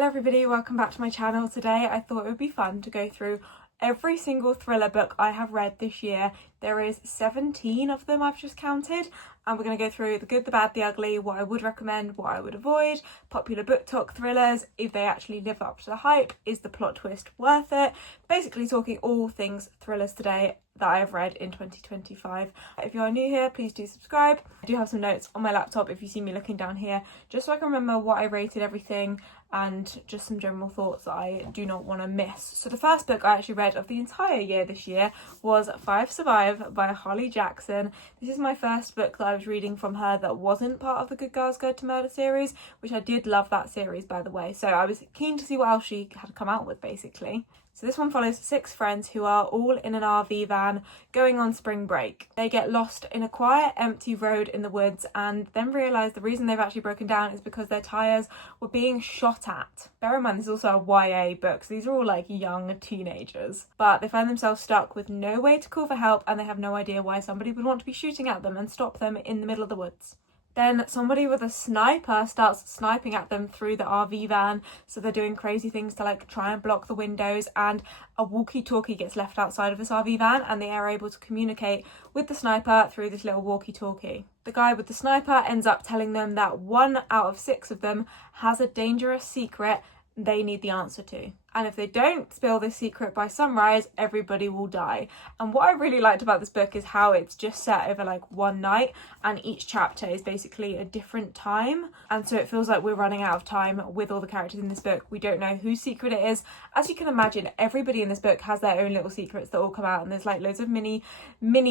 Hello everybody, welcome back to my channel. Today I thought it would be fun to go through every single thriller book I have read this year. There is 17 of them I've just counted, and we're going to go through the good, the bad, the ugly, what I would recommend, what I would avoid, popular book talk thrillers, if they actually live up to the hype, is the plot twist worth it, basically talking all things thrillers today that I have read in 2025. If you are new here, please do subscribe. I do have some notes on my laptop if you see me looking down here, just so I can remember what I rated everything and just some general thoughts that I do not want to miss. So the first book I actually read of the entire year this year was Five Survive by Holly Jackson. This is my first book that I was reading from her that wasn't part of the Good Girls Guide to Murder series, which I did love that series, by the way. So I was keen to see what else she had come out with, basically. So this one follows 6 friends who are all in an RV van going on spring break. They get lost in a quiet, empty road in the woods and then realise the reason they've actually broken down is because their tyres were being shot at. Bear in mind, this is also a YA book, so these are all like young teenagers. But they find themselves stuck with no way to call for help and they have no idea why somebody would want to be shooting at them and stop them in the middle of the woods. Then somebody with a sniper starts sniping at them through the RV van, so they're doing crazy things to like try and block the windows, and a walkie-talkie gets left outside of this RV van and they are able to communicate with the sniper through this little walkie-talkie. The guy with the sniper ends up telling them that 1 out of 6 of them has a dangerous secret they need the answer to. And if they don't spill this secret by sunrise, everybody will die. And what I really liked about this book is how it's just set over like one night and each chapter is basically a different time. And so it feels like we're running out of time with all the characters in this book. We don't know whose secret it is. As you can imagine, everybody in this book has their own little secrets that all come out, and there's like loads of mini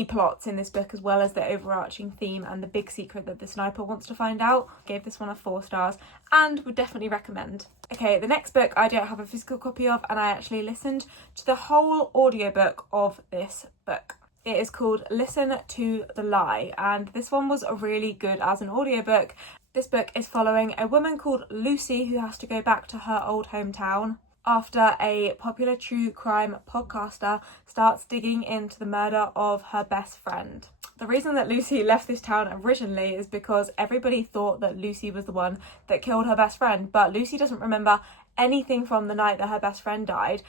plots in this book, as well as the overarching theme and the big secret that the sniper wants to find out. Gave this one a 4 stars and would definitely recommend. Okay, the next book I don't have a physical copy of, and I actually listened to the whole audiobook of this book. It is called Listen to the Lie, and this one was really good as an audiobook. This book is following a woman called Lucy who has to go back to her old hometown after a popular true crime podcaster starts digging into the murder of her best friend. The reason that Lucy left this town originally is because everybody thought that Lucy was the one that killed her best friend, but Lucy doesn't remember anything from the night that her best friend died.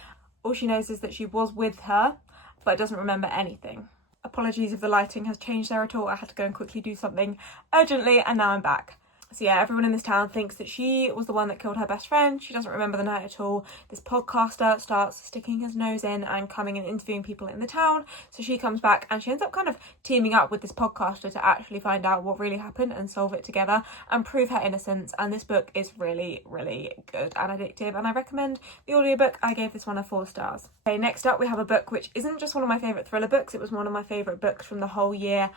All she knows is that she was with her, but doesn't remember anything. Apologies if the lighting has changed there at all. I had to go and quickly do something urgently, and now I'm back. So yeah, everyone in this town thinks that she was the one that killed her best friend. She doesn't remember the night at all. This podcaster starts sticking his nose in and coming and interviewing people in the town. So she comes back and she ends up kind of teaming up with this podcaster to actually find out what really happened and solve it together and prove her innocence. And this book is really, really good and addictive, and I recommend the audiobook. I gave this one a 4 stars. Okay, next up we have a book which isn't just one of my favourite thriller books, it was one of my favourite books from the whole year.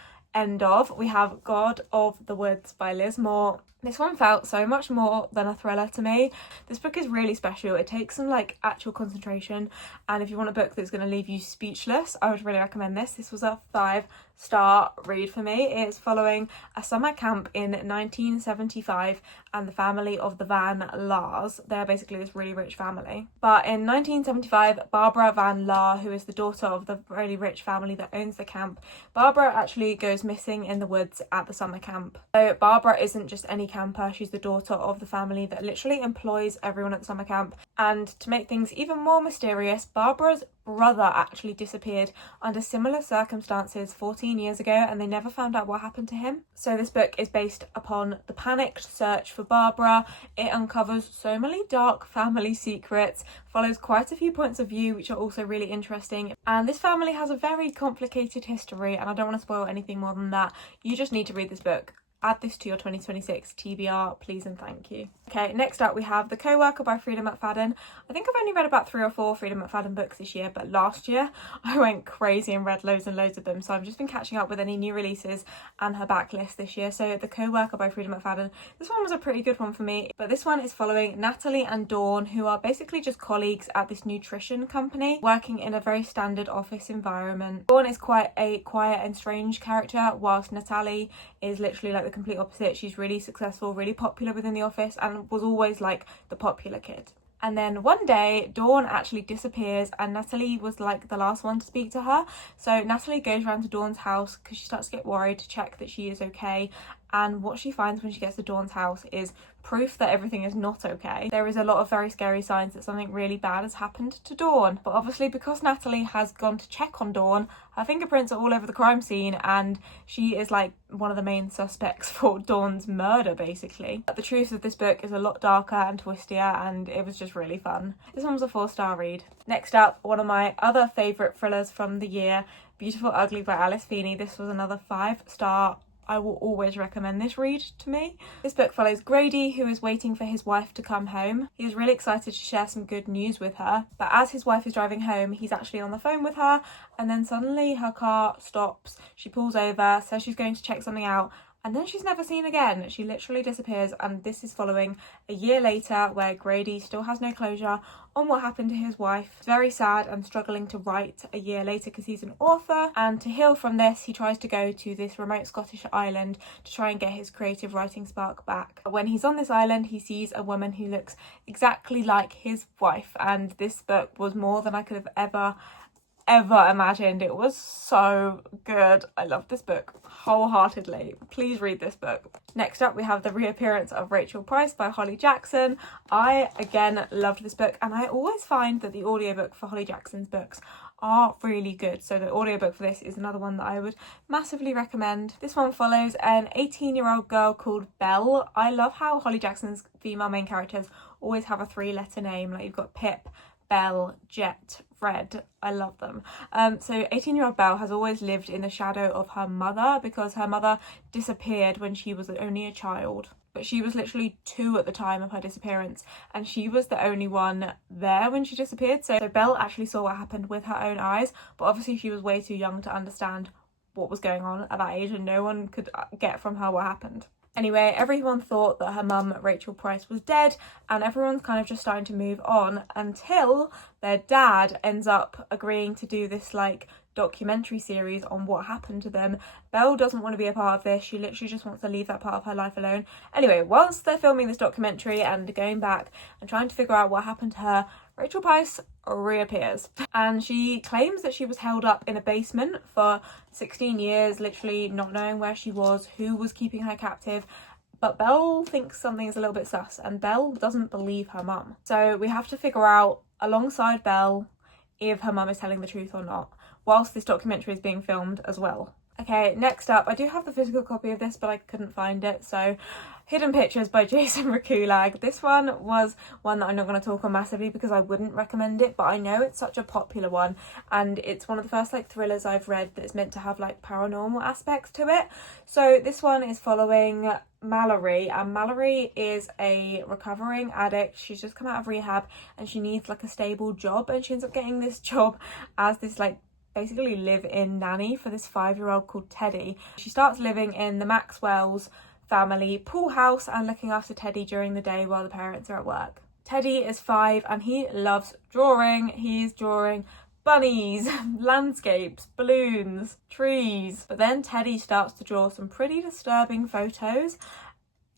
We have God of the Woods by Liz Moore. This one felt so much more than a thriller to me. This book is really special. It takes some like actual concentration, and if you want a book that's going to leave you speechless, I would really recommend this. This was a 5-star read for me. It's following a summer camp in 1975 and the family of the Van Laars. They're basically this really rich family. But in 1975, Barbara Van Laar, who is the daughter of the really rich family that owns the camp, Barbara actually goes missing in the woods at the summer camp. So Barbara isn't just any camper, she's the daughter of the family that literally employs everyone at the summer camp. And to make things even more mysterious, Barbara's brother actually disappeared under similar circumstances 14 years ago, and they never found out what happened to him. So this book is based upon the panicked search for Barbara. It uncovers so many dark family secrets, follows quite a few points of view which are also really interesting, and this family has a very complicated history, and I don't want to spoil anything more than that. You just need to read this book. Add this to your 2026 TBR, please and thank you. Okay, next up we have The Co-Worker by Freida McFadden. I think I've only read about 3 or 4 Freida McFadden books this year, but last year I went crazy and read loads and loads of them, so I've just been catching up with any new releases and her backlist this year. So The Co-Worker by Freida McFadden, this one was a pretty good one for me, but this one is following Natalie and Dawn, who are basically just colleagues at this nutrition company, working in a very standard office environment. Dawn is quite a quiet and strange character, whilst Natalie is literally like the complete opposite. She's really successful, really popular within the office, and was always like the popular kid. And then one day, Dawn actually disappears and Natalie was like the last one to speak to her. So Natalie goes around to Dawn's house because she starts to get worried to check that she is okay. and what she finds when she gets to Dawn's house is proof that everything is not okay. There is a lot of very scary signs that something really bad has happened to Dawn, but obviously because Natalie has gone to check on Dawn, her fingerprints are all over the crime scene and she is like one of the main suspects for Dawn's murder basically. But the truth of this book is a lot darker and twistier, and it was just really fun. This one was a 4-star read. Next up, one of my other favourite thrillers from the year, Beautiful Ugly by Alice Feeney. This was another 5-star. I will always recommend this read to me. This book follows Grady, who is waiting for his wife to come home. He is really excited to share some good news with her, but as his wife is driving home, he's actually on the phone with her, and then suddenly her car stops. She pulls over, says she's going to check something out, and then she's never seen again. She literally disappears, and this is following a year later where Grady still has no closure on what happened to his wife. He's very sad and struggling to write a year later because he's an author, and to heal from this he tries to go to this remote Scottish island to try and get his creative writing spark back. But when he's on this island he sees a woman who looks exactly like his wife, and this book was more than I could have ever imagined. It was so good. I love this book wholeheartedly. Please read this book. Next up we have The Reappearance of Rachel Price by Holly Jackson. I again loved this book, and I always find that the audiobook for Holly Jackson's books are really good, so the audiobook for this is another one that I would massively recommend. This one follows an 18-year-old girl called Belle. I love how Holly Jackson's female main characters always have a 3-letter name, like you've got Pip, Belle, Jet, Red. I love them. So 18-year-old Belle has always lived in the shadow of her mother because her mother disappeared when she was only a child. But she was literally 2 at the time of her disappearance, and she was the only one there when she disappeared. So Belle actually saw what happened with her own eyes, but obviously she was way too young to understand what was going on at that age, and no one could get from her what happened. Anyway, everyone thought that her mum, Rachel Price, was dead, and everyone's kind of just starting to move on until their dad ends up agreeing to do this like documentary series on what happened to them. Belle doesn't want to be a part of this. She literally just wants to leave that part of her life alone. Anyway, whilst they're filming this documentary and going back and trying to figure out what happened to her, Rachel Price reappears, and she claims that she was held up in a basement for 16 years, literally not knowing where she was, who was keeping her captive. But Belle thinks something is a little bit sus, and Belle doesn't believe her mum. So we have to figure out, alongside Belle, if her mum is telling the truth or not, whilst this documentary is being filmed as well. Okay, next up, I do have the physical copy of this, but I couldn't find it, so Hidden Pictures by Jason Rekulak. This one was one that I'm not going to talk on massively because I wouldn't recommend it, but I know it's such a popular one, and it's one of the first like thrillers I've read that's meant to have like paranormal aspects to it. So this one is following Mallory, and Mallory is a recovering addict. She's just come out of rehab and she needs like a stable job, and she ends up getting this job as this like basically live-in nanny for this 5-year-old called Teddy. She starts living in the Maxwell's family pool house and looking after Teddy during the day while the parents are at work. Teddy is 5 and he loves drawing. He's drawing bunnies, landscapes, balloons, trees. But then Teddy starts to draw some pretty disturbing photos.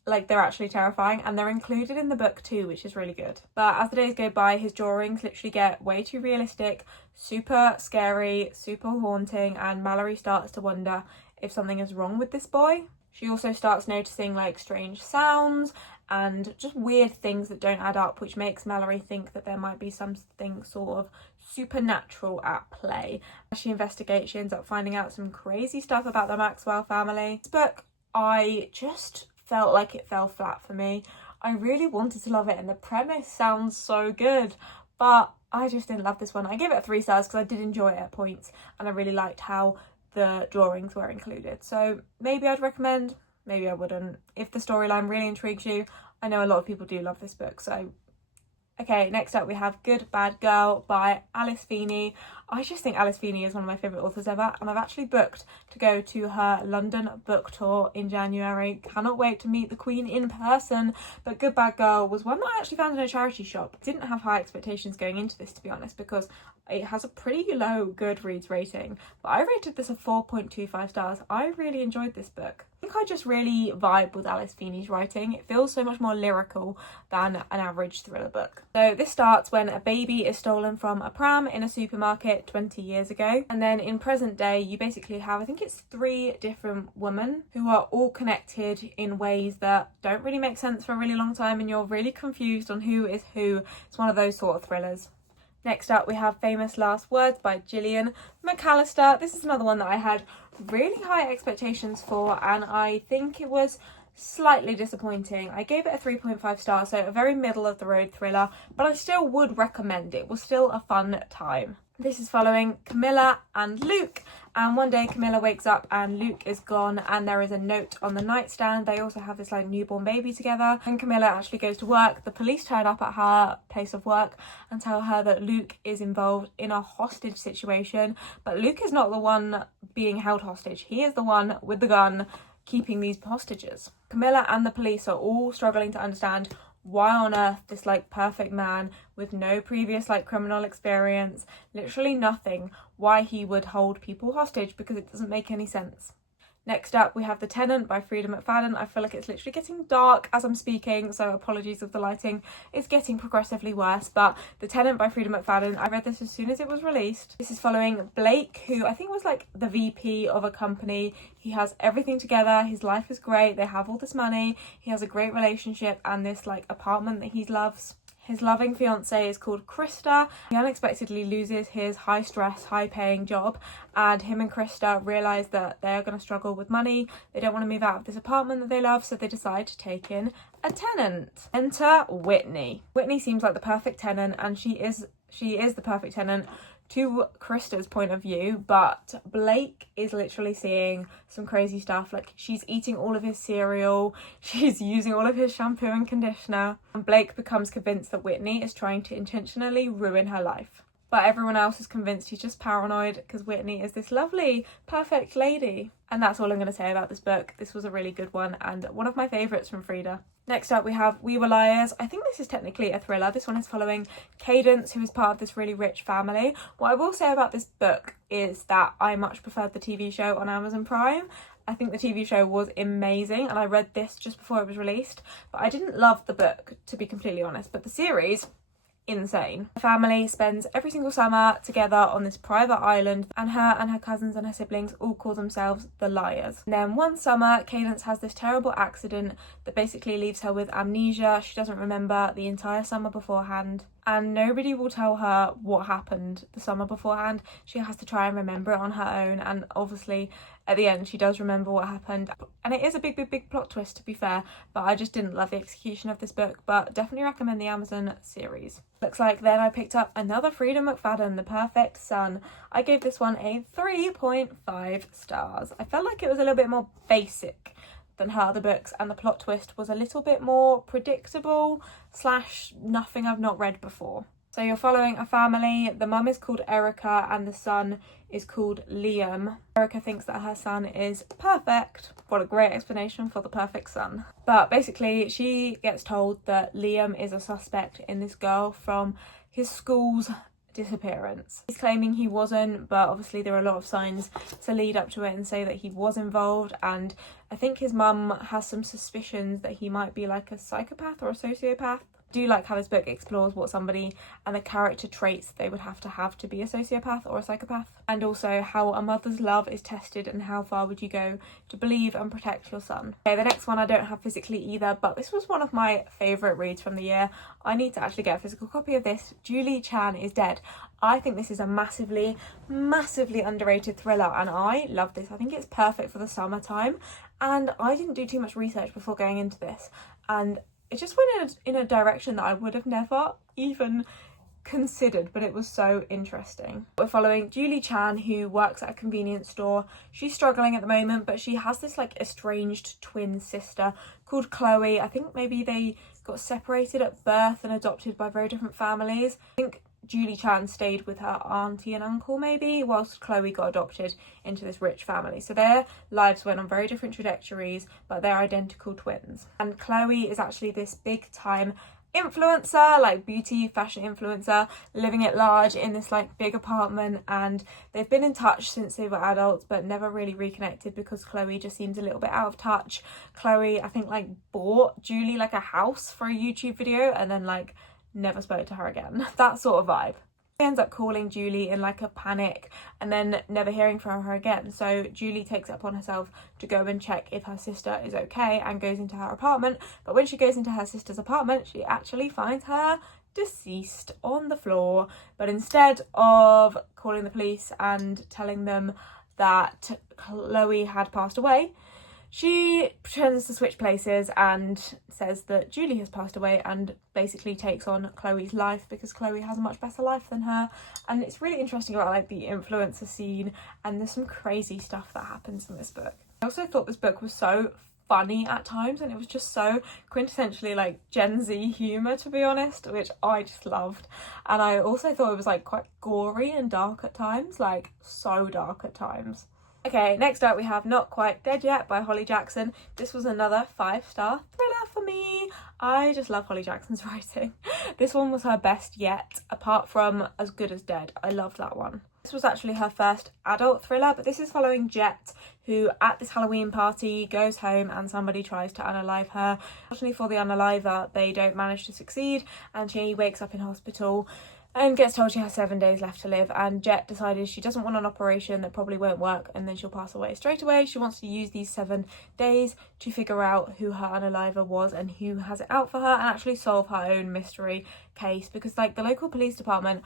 Like, they're actually terrifying, and they're included in the book too, which is really good. But as the days go by, his drawings literally get way too realistic, super scary, super haunting, and Mallory starts to wonder if something is wrong with this boy. She also starts noticing like strange sounds and just weird things that don't add up, which makes Mallory think that there might be something sort of supernatural at play. As she investigates, she ends up finding out some crazy stuff about the Maxwell family. This book, I just felt like it fell flat for me. I really wanted to love it and the premise sounds so good, but I just didn't love this one. I gave it 3 stars because I did enjoy it at points and I really liked how the drawings were included. So maybe I'd recommend, maybe I wouldn't. If the storyline really intrigues you, I know a lot of people do love this book, so okay, next up we have Good Bad Girl by Alice Feeney. I just think Alice Feeney is one of my favourite authors ever, and I've actually booked to go to her London book tour in January. Cannot wait to meet the Queen in person. But Good Bad Girl was one that I actually found in a charity shop. Didn't have high expectations going into this, to be honest, because it has a pretty low Goodreads rating. But I rated this a 4.25 stars. I really enjoyed this book. I think I just really vibe with Alice Feeney's writing. It feels so much more lyrical than an average thriller book. So this starts when a baby is stolen from a pram in a supermarket 20 years ago. And then in present day, you basically have, I think it's 3 different women who are all connected in ways that don't really make sense for a really long time, and you're really confused on who is who. It's one of those sort of thrillers. Next up, we have Famous Last Words by Gillian McAllister. This is another one that I had really high expectations for, and I think it was slightly disappointing. I gave it a 3.5 stars, so a very middle of the road thriller, but I still would recommend it. It was still a fun time. This is following Camilla and Luke, and one day Camilla wakes up and Luke is gone, and there is a note on the nightstand. They also have this like newborn baby together, and Camilla actually goes to work. The police turn up at her place of work and tell her that Luke is involved in a hostage situation, but Luke is not the one being held hostage. He is the one with the gun keeping these hostages. Camilla and the police are all struggling to understand why on earth this like perfect man with no previous like criminal experience, literally nothing, why he would hold people hostage, because it doesn't make any sense. Next up, we have The Tenant by Freida McFadden. I feel like it's literally getting dark as I'm speaking, so apologies if the lighting is getting progressively worse. But The Tenant by Freida McFadden, I read this as soon as it was released. This is following Blake, who I think was like the VP of a company. He has everything together, his life is great, they have all this money, he has a great relationship and this like apartment that he loves. His loving fiancée is called Krista. He unexpectedly loses his high-stress, high-paying job, and him and Krista realise that they're going to struggle with money. They don't want to move out of this apartment that they love, so they decide to take in a tenant. Enter Whitney. Whitney seems like the perfect tenant, and she is the perfect tenant to Krista's point of view, but Blake is literally seeing some crazy stuff. Like, she's eating all of his cereal, she's using all of his shampoo and conditioner, and Blake becomes convinced that Whitney is trying to intentionally ruin her life. But everyone else is convinced he's just paranoid because Whitney is this lovely, perfect lady. And that's all I'm going to say about this book. This was a really good one and one of my favourites from Freida. Next up, we have We Were Liars. I think this is technically a thriller. This one is following Cadence, who is part of this really rich family. What I will say about this book is that I much preferred the TV show on Amazon Prime. I think the TV show was amazing, and I read this just before it was released, but I didn't love the book, to be completely honest. But the series, insane. The family spends every single summer together on this private island, and her cousins and her siblings all call themselves the Liars. And then one summer, Cadence has this terrible accident that basically leaves her with amnesia. She doesn't remember the entire summer beforehand, and nobody will tell her what happened the summer beforehand. She has to try and remember it on her own, and obviously at the end she does remember what happened, and it is a big plot twist, to be fair, but I just didn't love the execution of this book. But definitely recommend the Amazon series. Looks like then I picked up another Freida McFadden, The Perfect Son. I gave this one a 3.5 stars. I felt like it was a little bit more basic than her other books, and the plot twist was a little bit more predictable / nothing I've not read before. So you're following a family. The mum is called Erica and the son is called Liam. Erica thinks that her son is perfect. What a great explanation for the perfect son. But basically she gets told that Liam is a suspect in this girl from his school's disappearance. He's claiming he wasn't, but obviously there are a lot of signs to lead up to it and say that he was involved, and I think his mum has some suspicions that he might be like a psychopath or a sociopath. I do like how this book explores what somebody and the character traits they would have to be a sociopath or a psychopath, and also how a mother's love is tested and how far would you go to believe and protect your son. Okay, the next one I don't have physically either, but this was one of my favourite reads from the year. I need to actually get a physical copy of this. Julie Chan is Dead. I think this is a massively underrated thriller, and I love this. I think it's perfect for the summertime, and I didn't do too much research before going into this, and it just went in a direction that I would have never even considered, but it was so interesting. We're following Julie Chan, who works at a convenience store. She's struggling at the moment, but she has this like estranged twin sister called Chloe. I think maybe they got separated at birth and adopted by very different families. I think Julie Chan stayed with her auntie and uncle maybe, whilst Chloe got adopted into this rich family. So their lives went on very different trajectories, but they're identical twins. And Chloe is actually this big time influencer, like beauty fashion influencer, living at large in this like big apartment, and they've been in touch since they were adults but never really reconnected because Chloe just seems a little bit out of touch. Chloe, I think, like bought Julie like a house for a YouTube video and then like never spoke to her again. That sort of vibe. He ends up calling Julie in like a panic and then never hearing from her again. So Julie takes it upon herself to go and check if her sister is okay and goes into her apartment. But when she goes into her sister's apartment, she actually finds her deceased on the floor. But instead of calling the police and telling them that Chloe had passed away, she pretends to switch places and says that Julie has passed away and basically takes on Chloe's life because Chloe has a much better life than her. And it's really interesting about like the influencer scene, and there's some crazy stuff that happens in this book. I also thought this book was so funny at times, and it was just so quintessentially like Gen Z humour, to be honest, which I just loved. And I also thought it was like quite gory and dark at times, like so dark at times. Okay, next up we have Not Quite Dead Yet by Holly Jackson. This was another 5-star thriller for me. I just love Holly Jackson's writing. This one was her best yet, apart from As Good as Dead. I loved that one. This was actually her first adult thriller, but this is following Jet, who at this Halloween party goes home and somebody tries to unalive her. Unfortunately for the unaliver, they don't manage to succeed and she wakes up in hospital and gets told she has 7 days left to live. And Jet decided she doesn't want an operation that probably won't work and then she'll pass away straight away. She wants to use these 7 days to figure out who her unaliver was and who has it out for her, and actually solve her own mystery case, because like the local police department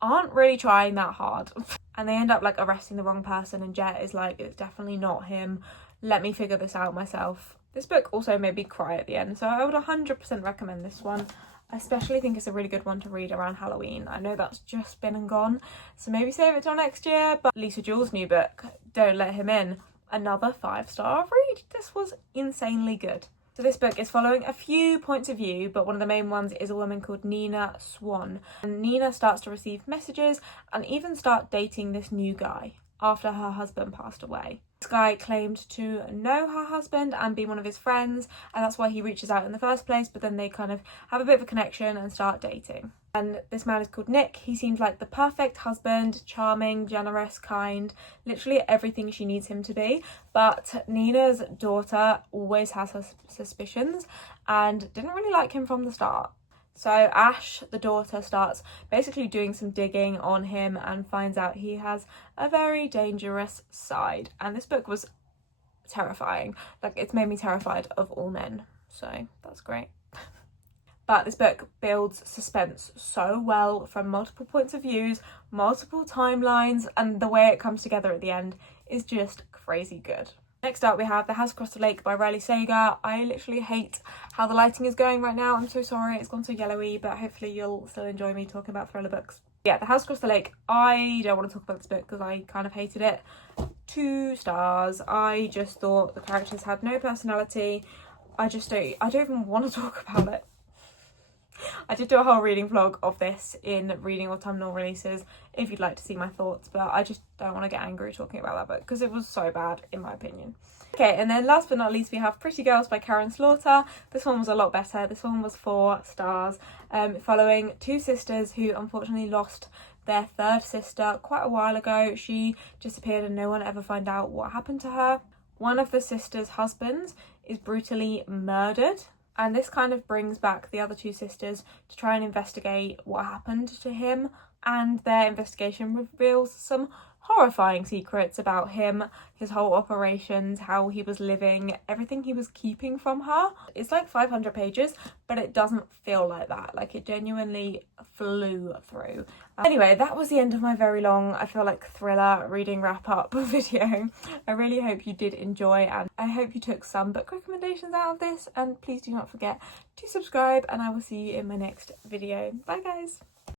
aren't really trying that hard. And they end up like arresting the wrong person, and Jet is like, it's definitely not him, let me figure this out myself. This book also made me cry at the end, so I would 100% recommend this one. I especially think it's a really good one to read around Halloween. I know that's just been and gone, so maybe save it till next year. But Lisa Jewell's new book, Don't Let Him In, another 5-star read. This was insanely good. So this book is following a few points of view, but one of the main ones is a woman called Nina Swan. And Nina starts to receive messages and even start dating this new guy after her husband passed away. This guy claimed to know her husband and be one of his friends, and that's why he reaches out in the first place, but then they kind of have a bit of a connection and start dating. And this man is called Nick. He seems like the perfect husband, charming, generous, kind, literally everything she needs him to be. But Nina's daughter always has her suspicions and didn't really like him from the start. So Ash, the daughter, starts basically doing some digging on him and finds out he has a very dangerous side. And this book was terrifying. Like, it's made me terrified of all men. So that's great. But this book builds suspense so well from multiple points of views, multiple timelines, and the way it comes together at the end is just crazy good. Next up we have The House Across the Lake by Riley Sager. I literally hate how the lighting is going right now. I'm so sorry it's gone so yellowy, but hopefully you'll still enjoy me talking about thriller books. Yeah, The House Across the Lake, I don't want to talk about this book because I kind of hated it. 2 stars. I just thought the characters had no personality. I don't even want to talk about it. I did do a whole reading vlog of this in Reading Autumnal Releases if you'd like to see my thoughts, but I just don't want to get angry talking about that book because it was so bad in my opinion. Okay, and then last but not least we have Pretty Girls by Karen Slaughter. This one was a lot better. This one was 4 stars, following 2 sisters who unfortunately lost their 3rd sister quite a while ago. She disappeared and no one ever found out what happened to her. One of the sisters' husbands is brutally murdered. And this kind of brings back the other 2 sisters to try and investigate what happened to him, and their investigation reveals some horrifying secrets about him, his whole operations, how he was living, everything he was keeping from her. It's like 500 pages, but it doesn't feel like that. Like, it genuinely flew through. Anyway, that was the end of my very long, I feel like, thriller reading wrap up video. I really hope you did enjoy, and I hope you took some book recommendations out of this, and please do not forget to subscribe, and I will see you in my next video. Bye guys!